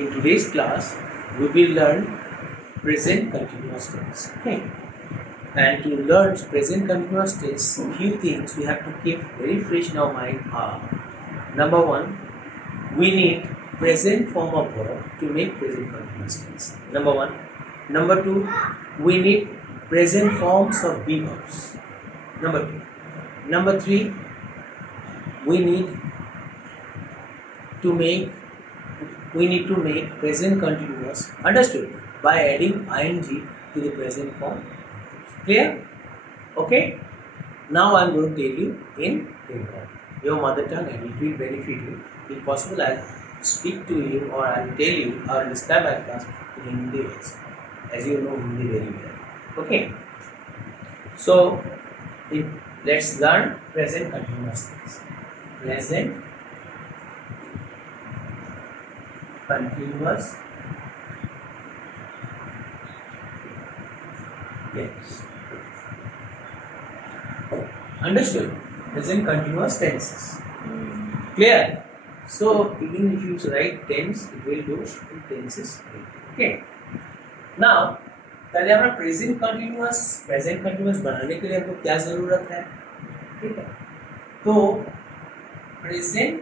In today's class, we will learn present continuous tense. Okay. And to learn present continuous tense, few things we have to keep very fresh in our mind are: number one, we need present form of verb to make present continuous tense. Number one. Number two, we need present forms of be verbs. Number two. Number three, we need to make present continuous, understood, by adding ing to the present form. Clear? Okay. Now I am going to tell you in Bengali, your mother tongue, and it will benefit you. If possible, I will speak to you or I will tell you or describe my class in Hindi also, as you know Hindi very well. Okay. So let's learn present continuous tense. Present continuous tense. Understood? Present continuous tenses. Clear? So even if you write tense, it will do in tenses. Okay. Now, पहले हमारा present continuous बनाने के लिए हमको क्या जरूरत है? ठीक है, तो प्रेजेंट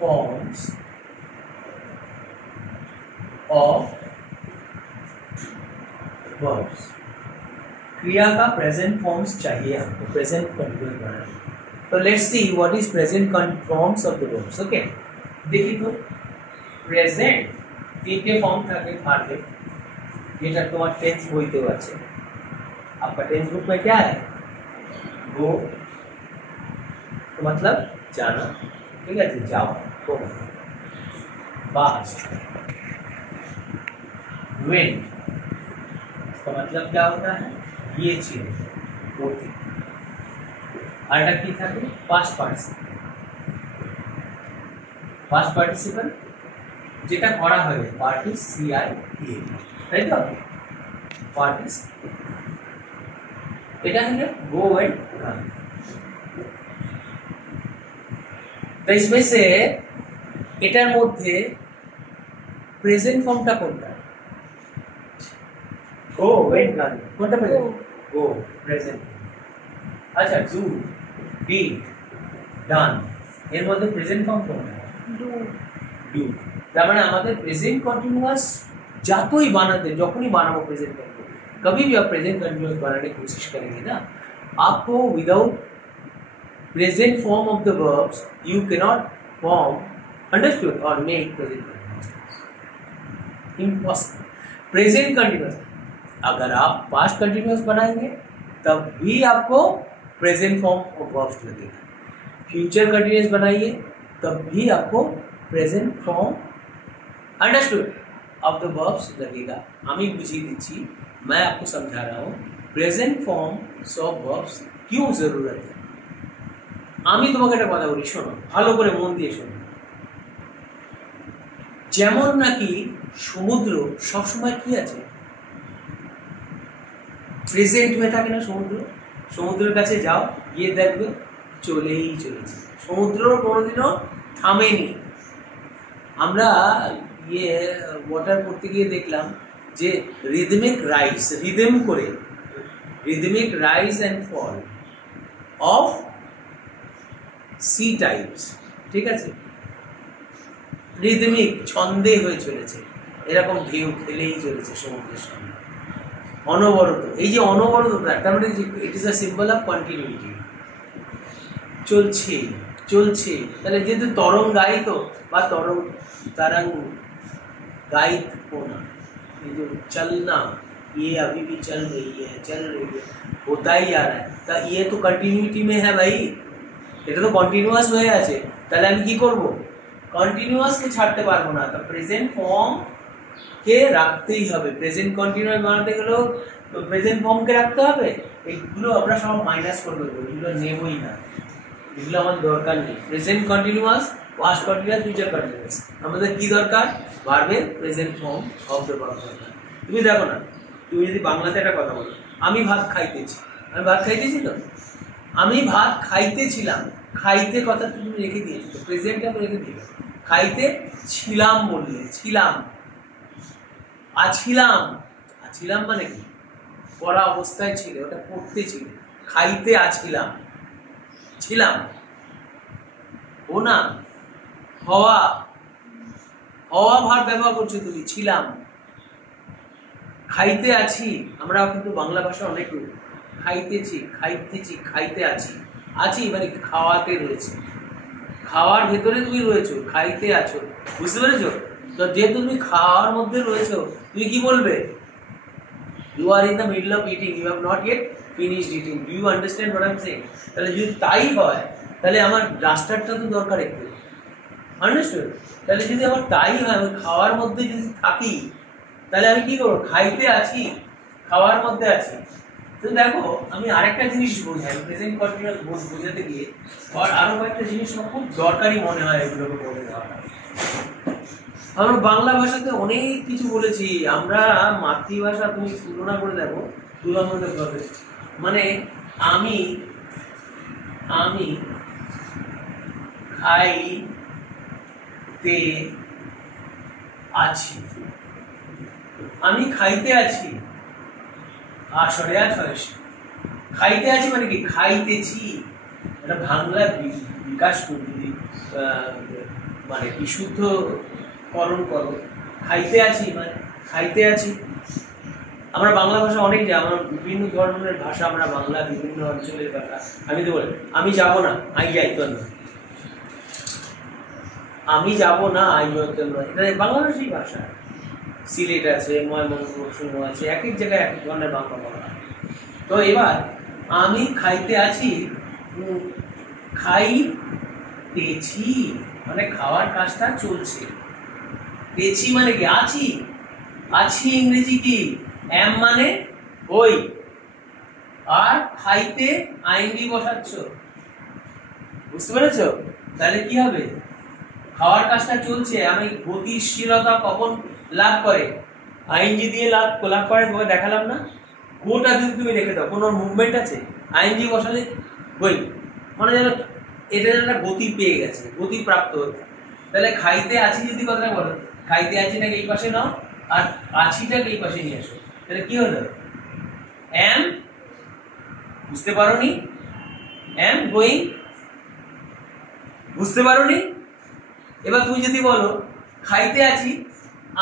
फॉर्म्स ऑफ वर्ब्स, क्रिया का प्रेजेंट फॉर्म्स चाहिए हमको प्रेजेंट कंटिन्यूअस बनाने। तो let's see what is present forms of the verbs. Okay, देखिए तो प्रेजेंट তিনটে ফর্ম থাকে থাকে, যেটা তোমার টেন্স বইতেও আছে। आपका टेंस बुक में क्या है? गो तो मतलब जाना, ठीक है, जाओ। गो पास्ट, वेंट इसका मतलब क्या होता है? ये चीज होती। आटा की था पास्ट पार्टिसिपल যেটা করা হবে পার্টিসিআই, তাই তো? পার্টিস এটা হলো गो एंड रन। तो इसमें से এটার মধ্যে প্রেজেন্ট ফর্মটা কোনটা? गो एंड रन কোনটা প্রেজেন্ট? गो প্রেজেন্ট। আচ্ছা, ডু, ডিড, ডান, এর মধ্যে প্রেজেন্ট ফর্ম কোনটা? ডু। তার মানে আমাদের प्रेजेंट कंटिन्यूअस जातोई बनाते, যখনই বানাবো प्रेजेंट कंटिन्यूअस, कभी भी आप प्रेजेंट कंटिन्यूअस बनाने की कोशिश करेंगे ना, आपको without present form of the verbs you can not form, understood, और make present continuous, impossible. Present continuous अगर आप पास्ट कंटिन्यूअस बनाएंगे तब भी आपको प्रेजेंट फॉर्म ऑफ वर्ब्स लगेगा। फ्यूचर कंटिन्यूअस बनाइए तब भी आपको present form, understood, of the verbs लगेगा। আমি বুঝিয়ে দিচ্ছি, मैं आपको समझा रहा हूँ प्रेजेंट फॉर्म्स ऑफ वर्ब्स क्यों जरूरत है। আমি তোমাকে একটা কথা বলি, শোনো ভালো করে, মন দিয়ে শোনো। যেমন নাকি সমুদ্র সবসময় কি আছে? প্রেজেন্ট হয়ে থাকে না সমুদ্র? সমুদ্রের কাছে যাও, গিয়ে দেখবে চলেই চলেছে, সমুদ্র কোনোদিনও থামেনি। আমরা ওয়াটার পড়তে গিয়ে দেখলাম যে rhythmic rise and fall of sea tides, ঠিক আছে, রিদমিক ছন্দে হয়ে চলেছে, এরকম ঢেউ খেলেই চলেছে সমুদ্রের সামনে অনবরত। এই যে অনবরততা, তার মানে it is a symbol of continuity, চলছে। তাহলে যেহেতু তরঙ্গায়িত বা तरंग गायित होना, ये जो चलना, ये अभी भी चल रही है, होता ही जा रहा है, तो ये तो कंटिन्यूटी में है भाई, এটা তো কন্টিনিউয়াস হয়ে আছে। তাহলে আমি কি করব? কন্টিনিউয়াস কে ছাড়তে পারবো না, তো প্রেজেন্ট ফর্ম কে রাখতেই হবে। প্রেজেন্ট কন্টিনিউয়াস বানাতে গেলেও প্রেজেন্ট ফর্ম কে রাখতে হবে। এইগুলো আমরা সব মাইনাস করে দেবো, এগুলো নেবই না, এগুলো আমার দরকার নেই। Present continuous, past continuous, future continuous, আমাদের কি দরকার? ভার্বের present form of the verb দরকার। তুমি দেখো না, তুমি যদি বাংলাতে একটা কথা বলো, আমি ভাত খাইতেছি, তো আমি ভাত খাইতেছিলাম, খাইতে কথা তুমি রেখে দিয়েছো, তো প্রেজেন্টে আমি রেখে দিয়েছো। খাইতে ছিলাম বললে, ছিলাম, আছিলাম। আছিলাম মানে কি? পড়া অবস্থায় ছিল, ওটা পড়তে ছিল। খাইতে আছিলাম, ছিলাম। ও না, হওয়া, হওয়া ভাব ব্যবহার করছো তুমি, ছিলাম। খাইতে আছি, আমরা কিন্তু বাংলা ভাষা অনেক খাইতেছি, খাইতেছি, খাইতে আছি। আছি মানে খাওয়াতে রয়েছে, খাওয়ার ভেতরে তুমি রয়েছো, খাইতে আছো, বুঝতে পেরেছো? তো যেহেতু তুমি খাওয়ার মধ্যে রয়েছো, তুমি কি বলবে? You are in the middle of eating, you have not yet finished eating. Do you understand what I am saying? তাহলে যদি তাই হয়, তাহলে আমার ডাস্টারটা তো দরকার একটু, আন্ডারস্ট্যান্ড? তাহলে যদি আমার তাই হয়, আমি খাওয়ার মধ্যে যদি থাকি, তাহলে আমি কি করবো? খাইতে আছি, খাওয়ার মধ্যে আছি। তো দেখো, আমি আরেকটা জিনিস বোঝাই প্রেজেন্ট কন্টিনিউয়াস বোঝাতে গিয়ে, আর আরো কয়েকটা জিনিস আমার খুব দরকারি মনে হয় এগুলোকে বলে দেওয়াটা। আমরা বাংলা ভাষাতে অনেক কিছু বলেছি, আমরা মাতৃভাষা তুমি তুলনা করে দেখো, তুলনামূলকভাবে মানে আমি আমি খাইতে আছি, আমি খাইতে আছি, আসলে খাইতে আছি মানে কি? খাইতেছি। এটা বাংলা বিকাশ পদ্ধতি, মানে বিশুদ্ধকরণ করো। খাইতে আছি মানে খাইতে আছি। আমরা বাংলা ভাষা অনেক যাই, আমরা বিভিন্ন ধরনের ভাষা, আমরা বাংলা বিভিন্ন অঞ্চলের ভাষা। আমি তো বলি আমি যাব না, আই যাইতো না, আমি যাব না, আই যাইতো না, এটা বাংলাদেশী ভাষা। সিলেট আছে, ময়মনসিংহ আছে, এক এক জায়গায় এক এক ধরনের বাংলা বলা হয়। তো এবার আমি খাইতে আছি, খাইতেছি মানে খাওয়ার কাজটা চলছে। তেছি মানে কি? আছি। আছি ইংরেজি কি? এম মানে ওই, আর খাইতে আইনজি বসাচ্ছ, বুঝতে পেরেছ? তাহলে কি হবে? খাওয়ার কাজটা চলছে। আমি গতিশীলতা কখন লাভ করে? আইনজি দিয়ে লাভ করে, দেখালাম না? গোটা যদি তুমি রেখে দাও, কোনো মুভমেন্ট আছে, আইনজি বসালে বই মানে যেন এটা যেন একটা গতি পেয়ে গেছে, গতি প্রাপ্ত হচ্ছে। তাহলে খাইতে আছি যদি কথা বলো, খাইতে আছিটাকে এই পাশে নাও, আর আছিটাকে এই পাশে নিয়ে আসো, তাহলে কি হলো? এম, বুঝতে পারোনি? এম গোয়িং, বুঝতে পারোনি? এবার তুমি যদি বলো খাইতে আছি,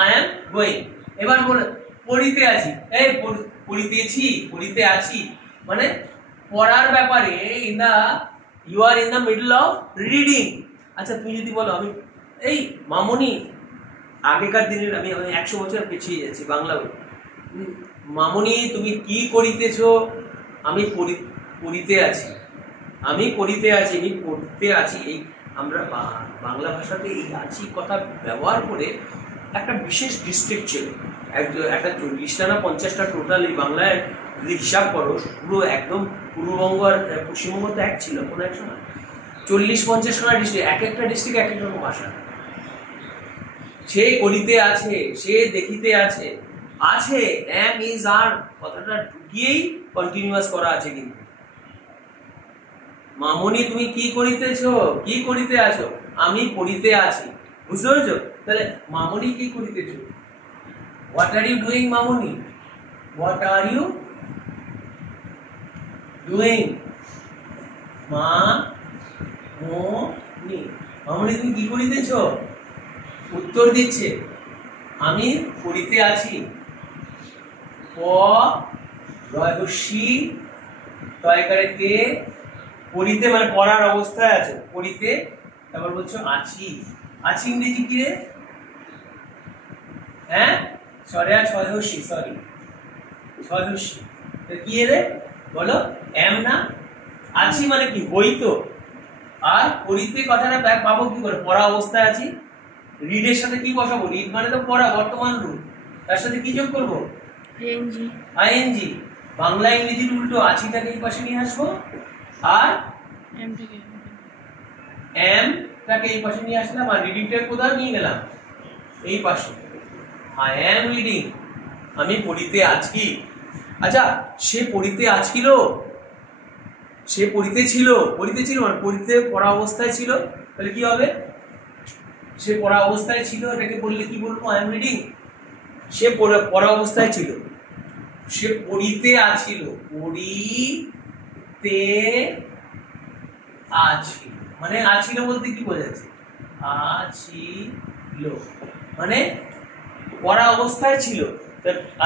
আই এম গোয়িং। এবার বলো পড়িতে আছি, এই পড়িতেছি, পড়িতে আছি, মানে পড়ার ব্যাপারে in the, you are in the middle of reading. আচ্ছা তুমি যদি বলো আমি এই মামনি, আগেকার দিনের আমি 100 বছর পিছিয়ে যাচ্ছি বাংলা বই, মামনি তুমি কি করিতেছ? আমি পড়িতে আছি, আমি পড়িতে আছি, আমি পড়তে আছি। এই আমরা বাংলা ভাষাতে এই আছি কথা ব্যবহার করে একটা বিশেষ ডিস্ট্রিক্ট ছিল, একটা 40টা না 50টা টোটাল এই বাংলায় যদি হিসাব করো, পুরো একদম পূর্ববঙ্গ আর পশ্চিমবঙ্গ তো এক ছিল কোনো এক সময়, 40-50 খানা ডিস্ট্রিক্ট, এক একটা ডিস্ট্রিক্ট এক এক রকম ভাষা। সে করিতে আছে, সে দেখিতে আছে, আছে এম ইজ আর কথাটা ঢুকিয়েই কন্টিনিউয়াস করা আছে। কিন্তু মামনি তুমি কি করিতেছো, কি করিতে আছো? আমি পড়িতে আছি, বুঝতে পেরেছো? তাহলে মামনি কি করিতেছো? হোয়াট আর ইউ ডুইং মামনি? What are you doing? মামনি, মামনি তুমি কি করিতেছো? উত্তর দিচ্ছে আমি পড়িতে আছি। প রয়সী তয়কারে কে, পড়িতে মানে পড়ার অবস্থায় আছে, পড়িতে, তারপর বলছো আছি। আছি ইংরেজি কি রে? হ্যাঁ, ছয়দর্শী, সরি ছয়দর্শী কি রে বলো? এম না? আছি মানে কি? হইতো। আর পড়িতে কথাটা পাবো কি করে? পড়া অবস্থায় আছি। রিডের সাথে কি বসাবো? রিড মানে তো পড়া, বর্তমান রূপ, তার সাথে কি যোগ করবো? আইএনজি। আইএনজি। বাংলা ইংরেজির উল্টো, আছিটাকে এই পাশে নিয়ে আসবো, আর এমটাকে এই পাশে নিয়ে আসলাম, আর রিডিংটাকে কোথায় নিয়ে গেলাম? এই পাশে। আই এম রিডিং, আমি পড়িতে আছি। আচ্ছা, সে পড়িতে আছিল, সে পড়িতে ছিল মানে পড়া অবস্থায় ছিল, তাহলে কি হবে? সে পড়া অবস্থায় ছিল, এটাকে বললে কি বলবো? I am reading. সে পড়া অবস্থায় ছিল, সে পড়িতে আছিল, পড়িতে আছিল মানে আছিল বলতে কি বোঝাচ্ছে? আছিল মানে পড়া অবস্থায় ছিল।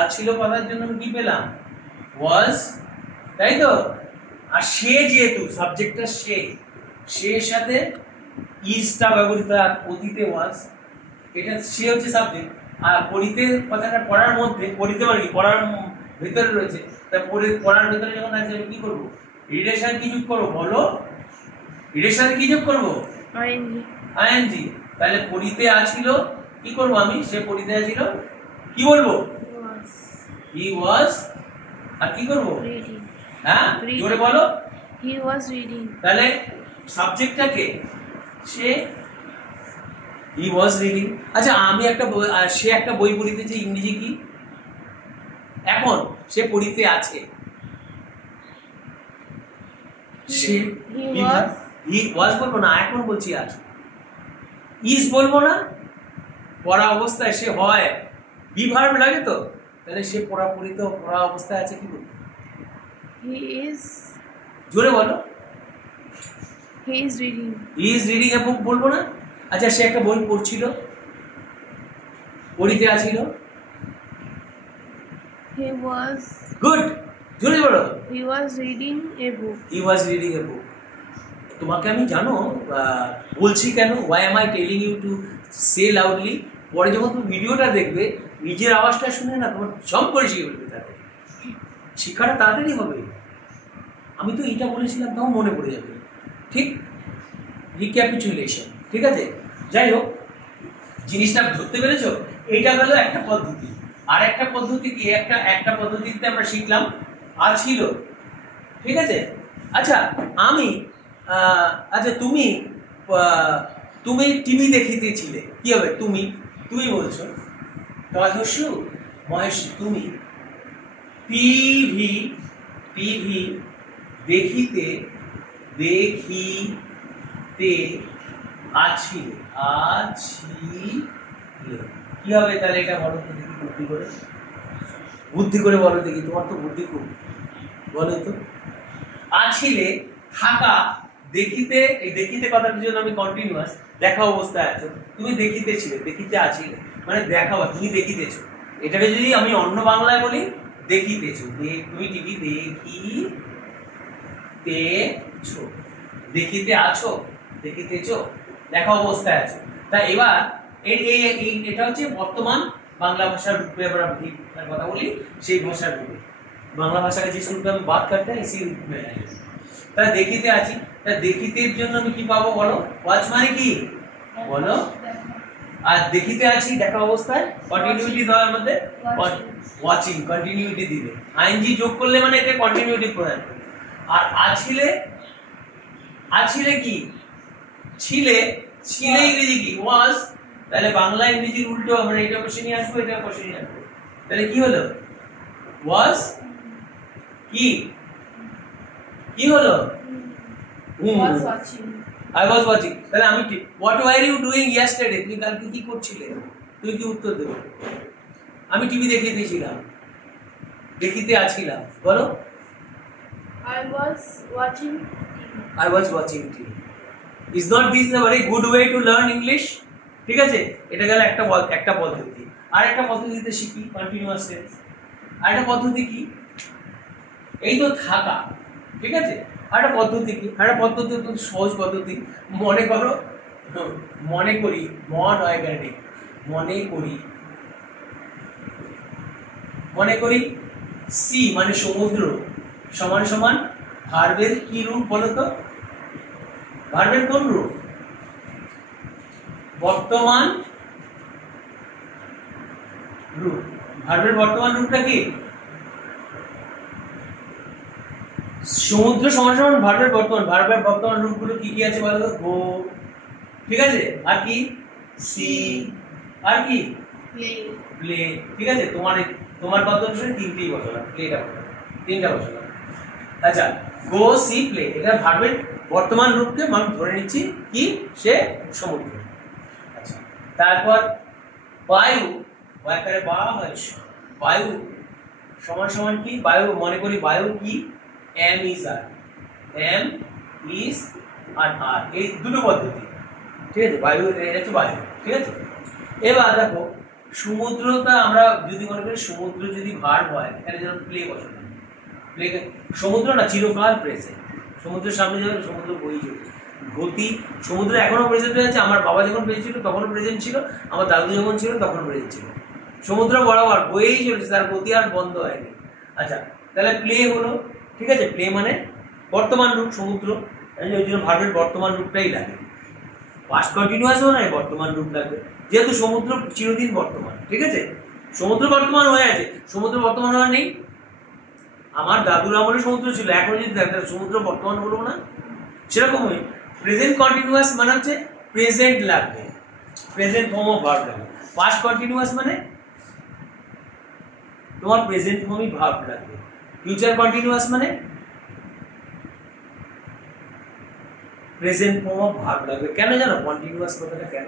আছিল কথার জন্য আমি কি পেলাম? ওয়াজ, তাই তো? আর সে যেহেতু সাবজেক্টটা সে সাথে ইজটা ব্যবহৃত, আর অতীতে ওয়াজ, এটা সে হচ্ছে সাবজেক্ট। আর পড়িতে কথাটা পড়ার মধ্যে, পড়িতে মানে কি পড়ার ভেতরে রয়েছে, তা পড়ার ভেতরে যখন আছে আমি কি করবো? রিডের সাথে কি যোগ করবো বলো? রিডের সাথে কি যোগ করবো? আইএনজি। তাহলে পড়িতে আছিল, কি করবো আমি? সে পড়িতে আছিল, কি বলবো? হি ওয়াজ। আর কি করবো? হ্যাঁ জোরে বলো। He was reading. তাহলে সাবজেক্টটা কে? সে। হি ওয়াজ রিডিং। আচ্ছা আমি সে একটা বই পড়িতেছে, ইংরেজি কি? এখন সে পড়িতে আছে, সে হি ওয়াজ বলবো না, এখন বলছি আছে। ইজ বলবো না, পড়া অবস্থায় সে হয়, বি ভার্ব লাগে তো, তাহলে সে পড়া অবস্থায় আছে, কি বলবো? He is. জোরে বলো। He is reading. He is reading a book বলবো না? আচ্ছা সে একটা বই পড়ছিল, পড়িতে আছিল। হি ওয়াজ। গুড, জোরে বলো। He was reading a book. He was reading a book. তোমাকে আমি জানো বলছি কেন? Why am I telling you to say loudly? পরে যখন তুমি ভিডিওটা দেখবে, নিজের আওয়াজটা শুনে না তোমার জম করে শিখে ফেলবে, তাড়াতাড়ি শিক্ষাটা তাড়াতাড়ি হবে। আমি তো এটা বলেছিলাম, তাও মনে পড়ে যাবে। ঠিক, রিক্যাপিচুলেশন। ঠিক আছে, যাই হোক, জিনিসটা ধরতে পেরেছো? এইটা গেল একটা পদ্ধতি। আর একটা পদ্ধতি কি? একটা পদ্ধতিতে আমরা শিখলাম আছিল। ঠিক আছে। আচ্ছা আমি আচ্ছা তুমি টিভি দেখিতেছিলে, কি হবে? তুমি বলছো তহস্যু মহেশ, তুমি টিভি দেখিতে আছিল। কি হবে তাহলে? এটা বলো তো দেখি, বুদ্ধি করে বলো দেখি, তোমার তো বুদ্ধি খুব, বলো তো। আছিলে থাকা, দেখিতে, এই দেখিতে কথাটার জন্য আমি কন্টিনিউয়াস, দেখা অবস্থায় আছো, তুমি দেখিতেছিলে, দেখিতে আছিলে মানে দেখা, তুমি দেখিতেছো। এটাকে যদি আমি অন্য বাংলায় বলি, দেখিতেছো, তুমি টিভি দেখিতেছো, দেখিতে আছো, দেখিতেছো, দেখা অবস্থায় আছো। তা এবার এটা হচ্ছে বর্তমান বাংলা ভাষার রূপে আমরা কথা বলি, সেই ভাষার রূপে। বাংলা भाषा का जिस रूप में हम बात करते हैं इसी रूप में है। তাহলে দেখিতে আছি, তা দেখিতের জন্য আমি কি পাবো বলো? ওয়াচ মানে কি বলো? আর দেখিতে আছি দেখা অবস্থায় কন্টিনিউটি দেওয়ার মধ্যে ওয়াচিং, কন্টিনিউটি দিবে। আইএনজি যোগ করলে মানে এটা কন্টিনিউটি প্রদান করে। আর আছিলে কি? ছিলে ইংরেজি কি? ওয়াজ। তাহলে বাংলা ইংরেজির উল্টো আমরা এটা কোশ্চেন নিয়ে আসবো, এটা কোশ্চেন নিয়ে আসবো। তাহলে কি হলো? ওয়াজ কি হলো? I was watching। তাহলে আমি what were you doing yesterday? তুমি কালকে কি করছিলে? তুমি কি উত্তর দেবে? আমি টিভি দেখিতেছিলাম, দেখিতে আছিলাম, বলো। I was watching TV। Is not this a very good way to learn English? ঠিক আছে, এটা গেল একটা পদ্ধতি। আর একটা পদ্ধতিতে শিখি কন্টিনিউয়াস টেন্স। আর একটা পদ্ধতি কি? এই তো থাকা, ঠিক আছে। আর একটা পদ্ধতি কি? আর একটা পদ্ধতি তো সহজ পদ্ধতি। মনে করি, মনে করি সি মানে সমুদ্র সমান সমান ভার্বের কি রূপ বলো তো? ভার্বের কোন রূপ? বর্তমান রূপ। ভার্বের বর্তমান রূপটা কি? সমুদ্র সমান সমান ভার্বের বর্তমান রূপগুলো কি কি আছে বলো তো? গো, ঠিক আছে, আর কি? সি, আর কি? প্লে। ঠিক আছে, তোমার কথা অনুসারে তিনটেই বসালাম, প্লেটা বসালাম, তিনটা বসালাম। আচ্ছা গো সি প্লে, এটা ভার্বের বর্তমান রূপকে আমি ধরে নিচ্ছি কি, সে সমুদ্র। আচ্ছা, তারপর বায়ু, বায়ুকারে বা হয়, বায়ু সমান সমান কি, বায়ু মনে করি বায়ু কি, am is are, am is are আর, এই দুটো পদ্ধতি, ঠিক আছে। বায়ু এটা হচ্ছে বায়ু, ঠিক আছে। এবার দেখো সমুদ্রটা আমরা যদি মনে করি সমুদ্র যদি ভার্ব হয়, এখানে যেমন প্লে বসানো, প্লে সমুদ্র না চিরকাল প্রেজেন্ট, সমুদ্রের সামনে যাবে সমুদ্র বই চলছে, গতি সমুদ্র এখনো প্রেজেন্ট হয়ে আছে, আমার বাবা যখন বেঁচে ছিল তখনও প্রেজেন্ট ছিল, আমার দাদু যখন ছিল তখন প্রেজেন্ট ছিল, সমুদ্র বরাবর বইয়েই চলেছে, তার গতি আর বন্ধ হয়নি। আচ্ছা, তাহলে প্লে হলো, ঠিক আছে, প্লে মানে বর্তমান রূপ সমুদ্র, ওই জন্য ভার্বের বর্তমান রূপটাই লাগে, পাস্ট কন্টিনিউয়াসও নয়, বর্তমান রূপ লাগবে, যেহেতু সমুদ্র চিরদিন বর্তমান, ঠিক আছে। সমুদ্র বর্তমান হয়ে আছে, সমুদ্র বর্তমান হওয়া নেই, আমার দাদুর আমলে সমুদ্র ছিল, এখন যদি সমুদ্র বর্তমান বলবো না, সেরকমই প্রেজেন্ট কন্টিনিউয়াস মানে হচ্ছে প্রেজেন্ট লাগবে, প্রেজেন্ট ফর্ম অফ ভার্ব লাগবে, পাস্ট কন্টিনিউয়াস মানে তোমার প্রেজেন্ট ফর্মই ভার্ব লাগবে, ফিউচার কন্টিনিউয়াস মানে প্রেজেন্ট ফর্ম অফ ভার্ব লাগবে। কেন জানো কন্টিনিউয়াস কথাটা কেন?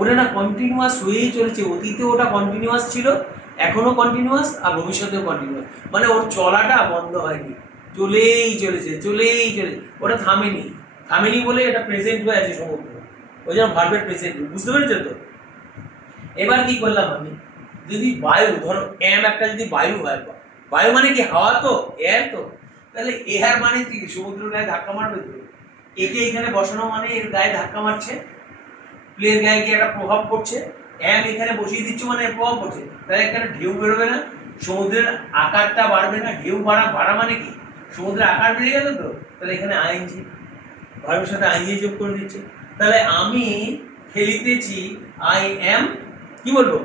ওটা না কন্টিনিউয়াস হয়েই চলেছে, অতীতে ওটা কন্টিনিউয়াস ছিল, এখনো কন্টিনিউয়াস, আর ভবিষ্যতেও কন্টিনিউয়াস, মানে ওর চলাটা বন্ধ হয়নি, চলেই চলেছে চলেই চলেছে, ওটা থামেনি, থামেনি বলে এটা প্রেজেন্ট হয়ে আছে সমুদ্র, ওই জন্য ভার্বের প্রেজেন্ট, বুঝতে পেরেছো তো? এবার কি করলাম আমি, যদি বায়ু ধরো এম একটা যদি বায়ু হয়, বায়ু মানে কি হাওয়া তো, এয়ার তো, তাহলে এয়ার মানে কি সমুদ্রের গায়ে ধাক্কা মারবে তো, একে এখানে বসানো মানে এর গায়ে ধাক্কা মারছে, প্লের গায়ে গিয়ে একটা প্রভাব পড়ছে, এম এখানে বসিয়ে দিচ্ছ মানে এর প্রভাব পড়ছে, তাহলে এখানে ঢেউ বেরোবে না, সমুদ্রের আকারটা বাড়বে না, ঢেউ বাড়া মানে কি সমুদ্রের আকার বেড়ে গেল তো, তাহলে এখানে আইএনজি ভার্বের সাথে আইএনজি যোগ করে দিচ্ছে, তাহলে আমি খেলিতেছি, আই এম কি বলবো,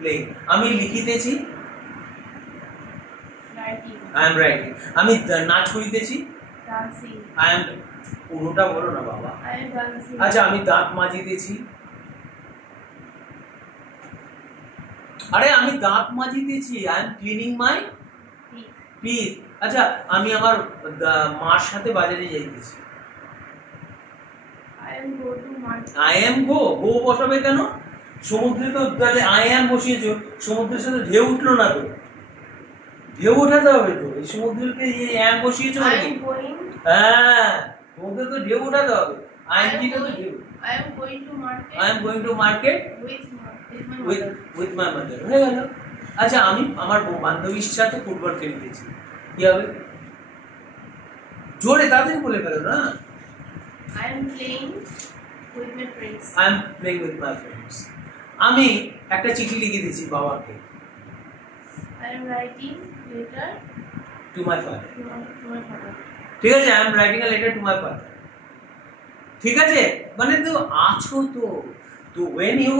প্লেইং, আমি লিখিতেছি, আই এম রাইটিং, আমি নাচ করিতেছি, আই এম, পুরোটা বলো না বাবা, আচ্ছা আমি দাঁত মাজিতেছি, আরে আমি দাঁত মাজিতেছি, I am cleaning my teeth, আচ্ছা আমি আমার মার সাথে বাজারে যাইতেছি, আই এম গো, গো বসাবে কেন, সমুদ্রে তো তাহলে আই এম বসিয়েছো, সমুদ্রের সাথে ঢেউ উঠলো না তো, ঢেউ ওঠাতে হবে তো, এই সমুদ্রকে এম বসিয়েছো নাকি, হ্যাঁ সমুদ্রে তো ঢেউ ওঠাতে হবে, আইএনজিটা তো ঢেউ, I am going to market with my mother, হয়ে গেল। আচ্ছা আমি আমার বান্ধবীর সাথে ফুটবল খেলতেছি, কি হবে, জোরে তাড়াতাড়ি বলে ফেলো না, I am playing with my friends. I am playing with my friends. আমি একটা চিঠি লিখে দিয়েছি বাবাকে, I am writing letter to my father. to my father. ঠিক আছে, I am writing a letter to my father. ঠিক আছে, মানে তো আছো তো, তো when you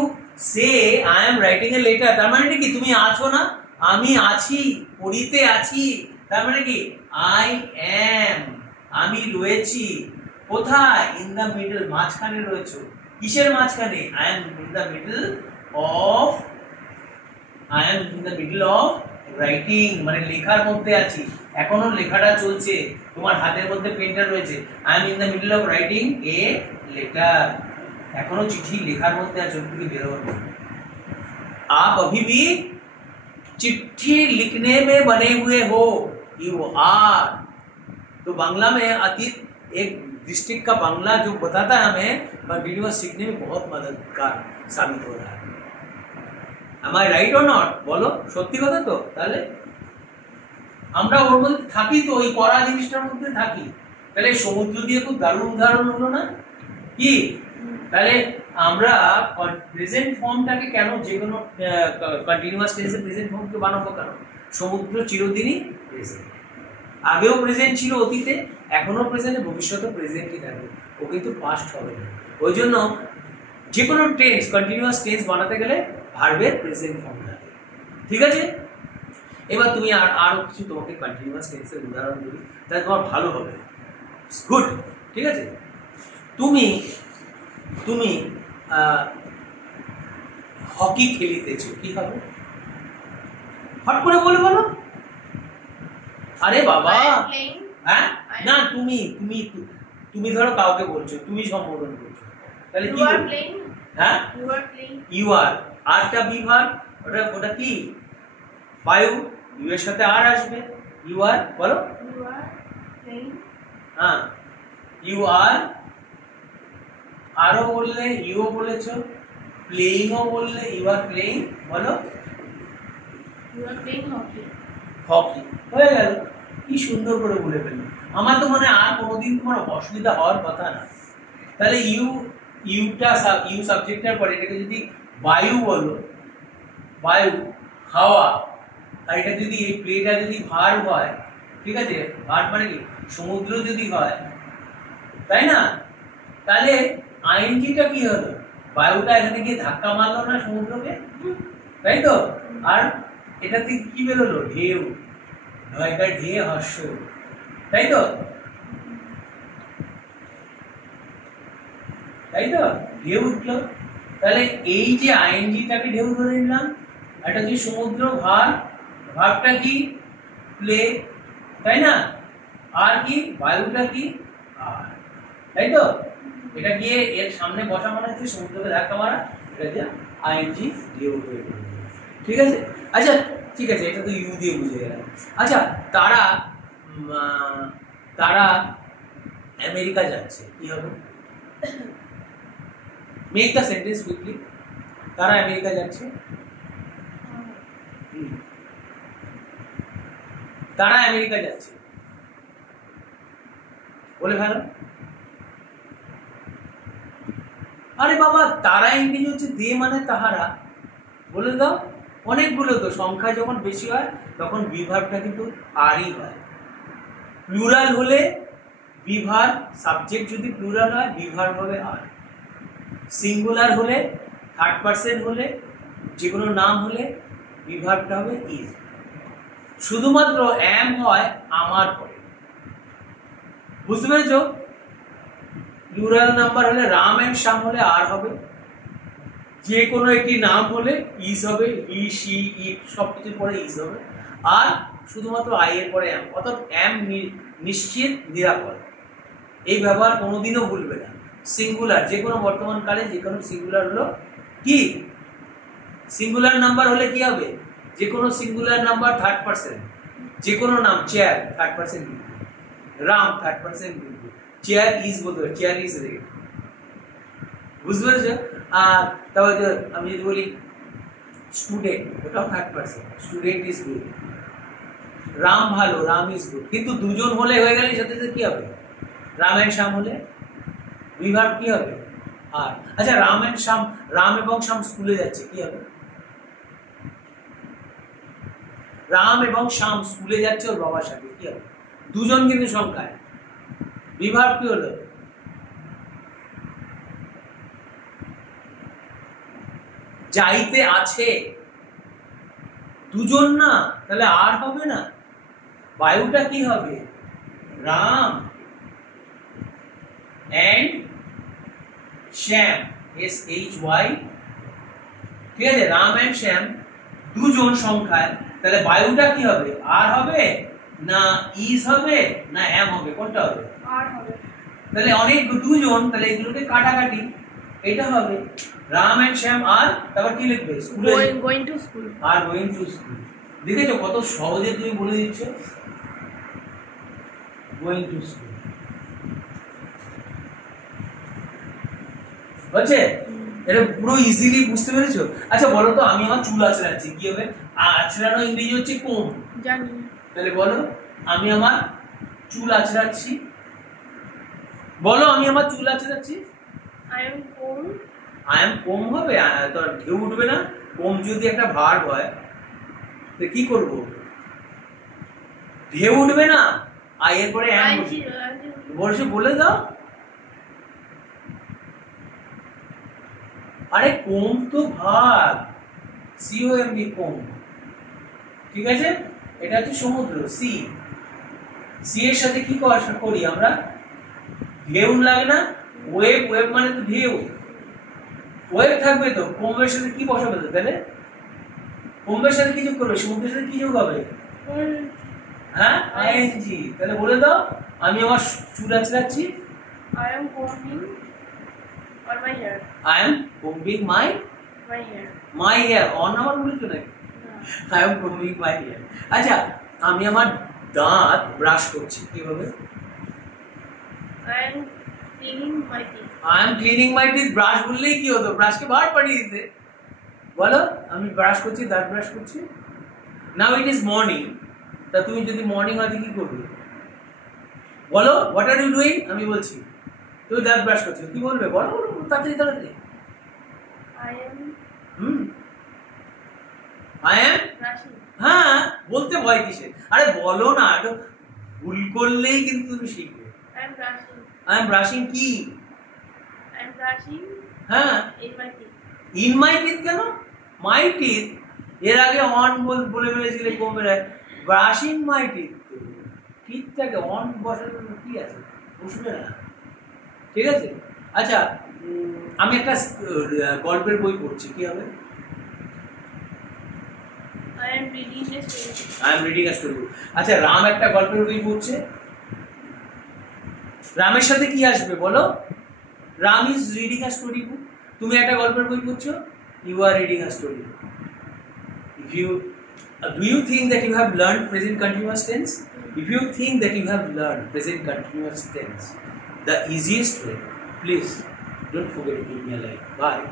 say I am writing a letter, তার মানে কি তুমি আছো না, আমি আছি, পড়িতে আছি, তার মানে কি I am, আমি রয়েছি কোথায়, ইন দ্য মিডল, মাঝখানে রয়েছে, কিসের মাঝখানে, I am in the middle of, I am in the middle of writing, মানে লেখার মধ্যে আছি, এখনো লেখাটা চলছে, তোমার হাতের মধ্যে পেনটা রয়েছে, I am in the middle of writing a letter, এখনো চিঠি লেখার মধ্যে আছে, ওর থেকে বেরোবে। आप अभी भी चिट्ठी लिखने में बने हुए हो, यू आर। तो बांग्ला में अतीत एक डिस्ट्रिक्ट का बांग्ला जो बताता है हमें कंटिन्यूअस सीखने में बहुत मददगार साबित हो रहा है। Am I right or not? বলো সত্যি কথা তো, তাহলে আমরা ওর মধ্যে থাকি তো, ওই পড়া জিনিসটার মধ্যে থাকি, তাহলে সমুদ্র দিয়ে খুব দারুণ উদাহরণ হলো না কি, তাহলে আমরা প্রেজেন্ট ফর্মটাকে কেন যে কোনো কন্টিনিউয়াস টেন্সে প্রেজেন্ট ফর্মকে বানাবো কেন, সমুদ্র চিরদিনই প্রেজেন্ট, আগেও প্রেজেন্ট ছিল অতীতে, এখনো প্রেজেন্টে, ভবিষ্যতে প্রেজেন্টই থাকবে, ও কিন্তু পাস্ট হবে না, ওই জন্য যে কোনো টেন্স কন্টিনিউয়াস টেন্স বানাতে গেলে ভার্বের প্রেজেন্ট ফর্ম লাগে, ঠিক আছে। এবার তুমি আরো কিছু তোমাকে কন্টিনিউয়াস টেন্সের উদাহরণ দিই, তাহলে তোমার ভালো হবে, গুড, ঠিক আছে। তুমি তুমি হকি খেলিতেছো, কি হবে, হট করে বলে বলো, আরে বাবা হ্যাঁ না তুমি তুমি তুমি ধরো কাউকে বলছো, তুমি সম্বোধন করছো, তাহলে কি You are playing. হ্যাঁ You are playing. You are, আরটা বিভার, ওটা ওটা কি বায়ু, ইউ এর সাথে আর আসবে, ইউ আর বলো। You are playing. হ্যাঁ ইউ আর, আরও বললে, ইউও বলেছো, প্লেইংও বললে, ইউ আর প্লেইং বলো। You are playing hockey. Hockey হয়ে গেল, কি সুন্দর করে বলে ফেললো। আমার তো মনে হয় আর কোনোদিন তোমার অসুবিধা হওয়ার কথা না। তাহলে ইউটা ইউ সাবজেক্টের পরে এটাকে যদি বায়ু বলো, বায়ু হাওয়া, আর এটা যদি এই প্লেটা যদি ভার হয়, ঠিক আছে, ভার মানে কি সমুদ্র যদি হয়, তাই না, তাহলে আইএনজিটা কি হলো, বায়ুটা এখানে গিয়ে ধাক্কা মারলো না সমুদ্রকে, তাই তো, আর এটা থেকে কি বেরোলো, ঢেউ, ঢয়টা ঢে হর্ষ, তাই তো, তাই তো, ঢেউ উঠলো। তাহলে এই যে আইএনজিটাকে ঢেউ ধরে নিলাম, এটা যে সমুদ্র ভার, ভাবটা কি প্লে, তাই না, আর কি বায়ুটা কি আর, তাই তো, এটা গিয়ে এর সামনে বসা মানে হচ্ছে সমুদ্রকে ধাক্কা মারা, এটা দিয়ে আইএনজি ঢেউ হয়ে গেল। ঠিক আছে, আচ্ছা ঠিক আছে, এটা তো ইউ দিয়ে বুঝে গেলাম। আচ্ছা তারা তারা আমেরিকা যাচ্ছে, কি হবে, মেক দ্য সেন্টেন্স কুইকলি। তারা আমেরিকা যাচ্ছে, তারা আমেরিকা যাচ্ছে বলে ফেলো। আরে বাবা, তারা ইংরেজি হচ্ছে দে মানে তাহারা, বলে দাও। অনেকগুলো তো সংখ্যা যখন বেশি হয় তখন বিভাগটা কিন্তু আরই হয়। প্লুরাল হলে বিভাগ, সাবজেক্ট যদি প্লুরাল হয় বিভাগ হবে আর। সিঙ্গুলার হলে, থার্ড পারসন হলে, যে কোনো নাম হলে বিভাগটা হবে ইজ। শুধুমাত্র এম হয় আমার পরে, বুঝতে পেরেছো? প্লুরাল নাম্বার হলে রাম এন্ড শ্যাম হলে আর হবে, যে কোনো একটি নাম হলে ইজ হবে, হি সি ইট সব কিছুর পরে ইজ হবে, আর শুধুমাত্র আই এর পরে এম, অর্থাৎ এম নিশ্চিত নিরাপদ। এই ব্যবহার কোনোদিনও ভুলবে না। সিঙ্গুলার, যে কোনো বর্তমান কালে যে কোনো সিঙ্গুলার হলো কি, সিঙ্গুলার নাম্বার হলে কি হবে, যে কোনো সিঙ্গুলার নাম্বার থার্ড পারসন, যে কোনো নাম, chair third person, Ram third person, chair is বলতে হবে, চেয়ার ইজ রেড, বুঝতে পেরেছো? আর তারপর আমি যদি বলি স্টুডেন্ট, ওটাও third person, student is good. Ram ভালো, রাম ইজ গুড। কিন্তু দুজন হলে হয়ে গেলে সাথে সাথে কি হবে, রাম এন্ড শ্যাম হলে বিভাগ কি হবে আর। আচ্ছা রাম এন্ড শ্যাম, রাম এবং শ্যাম স্কুলে যাচ্ছে, কি হবে, রাম এবং শ্যাম স্কুলে যাচ্ছে ওর বাবার সাথে, কি হবে, দুজন কিন্তু সংখ্যায়, বিভাগ কি হলো, যাইতে আছে, দুজন না, তাহলে আর হবে না। বায়ুটা কি হবে, Ram and Shyam, S H Y, ঠিক আছে, রাম এন্ড শ্যাম দুজন সংখ্যায়, তাহলে বায়ুটা কি হবে, আর হবে না ইজ হবে না এম হবে, কোনটা হবে, আর হবে। তাহলে অনেক দুজন, তাহলে এগুলোকে কাটাকাটি, এটা হবে রাম এন্ড শ্যাম আর, তারপর কি লিখবে, স্কুলে going to school, are going to school. দেখেছো কত সহজে তুমি বলে দিচ্ছ, গোয়িং টু স্কুল হচ্ছে, এটা পুরো ইজিলি বুঝতে পেরেছো? আচ্ছা বলো তো, আমি আমার চুল আঁচড়াচ্ছি, কি হবে, আঁচড়ানো ইংরেজি হচ্ছে কোম, জানি। তাহলে বলো আমি আমার চুল আঁচড়াচ্ছি, বলো আমি আমার চুল আঁচড়াচ্ছি, I am comb. I am comb হবে, তো ঢেউ উঠবে না। কোম যদি একটা ভার্ব হয় তো কি করব, ঢেউ উঠবে না, আই এর পরে এম বসে বলে দাও। আরে কোম তো ভার্ব, সিওএমবি কোম, ঠিক আছে, এটা হচ্ছে সমুদ্র, সি, সি এর সাথে কি করি আমরা, ঢেউ লাগে না, ওয়েভ, ওয়েভ মানে তো ঢেউ, ওয়েভ থাকবে তো, কোমের সাথে কি বসাবে তো, তাহলে কোমের সাথে কি যোগ করবে, সমুদ্রের সাথে কি যোগ হবে, হ্যাঁ আইএনজি। তাহলে বলে দাও আমি আমার চুল আঁচড়াচ্ছি। I am combing or my hair. I am combing my hair. On আমার বলেছো নাকি? I am combing my hair. আচ্ছা আমি আমার দাঁত ব্রাশ করছি কিভাবে? I am cleaning my teeth. I am cleaning my teeth. Brush বললেই কি হতো? ব্রাশকে বার পাঠিয়ে দিতে। বলো আমি ব্রাশ করছি, দাঁত ব্রাশ করছি। Now it is morning. তা তুমি যদি মর্নিং হয় কি করবে? বলো what are you doing? আমি বলছি তুমি দাঁত ব্রাশ করছো, কি বলবে? বলো তাড়াতাড়ি তাড়াতাড়ি। I am brushing. হ্যাঁ বলতে ভয় কিসে? আরে বলো না, একটু ভুল করলেই কিন্তু তুমি শিখবে। I am brushing. I am brushing কি? I am brushing হ্যাঁ in my teeth. in my teeth কেন? my teeth এর আগে অন বলে ফেলেছিলে কমে। ব্রাশিং মাই টিথ, টিথটাকে অন বসানোর কি আছে? বসবে না, ঠিক আছে? আচ্ছা আমি একটা গল্পের বই পড়ছি, কি হবে? I am reading a story. I am reading a story book. আচ্ছা রাম একটা গল্পের বই পড়ছে, রামের সাথে কি আসবে বলো? Ram is reading a story book. তুমি একটা গল্পের বই পড়ছো, you are reading a story book. If you do you think that you have learned present continuous tense? If you think that you have learned present continuous tense the easiest way, please don't forget to give me a like. Bye.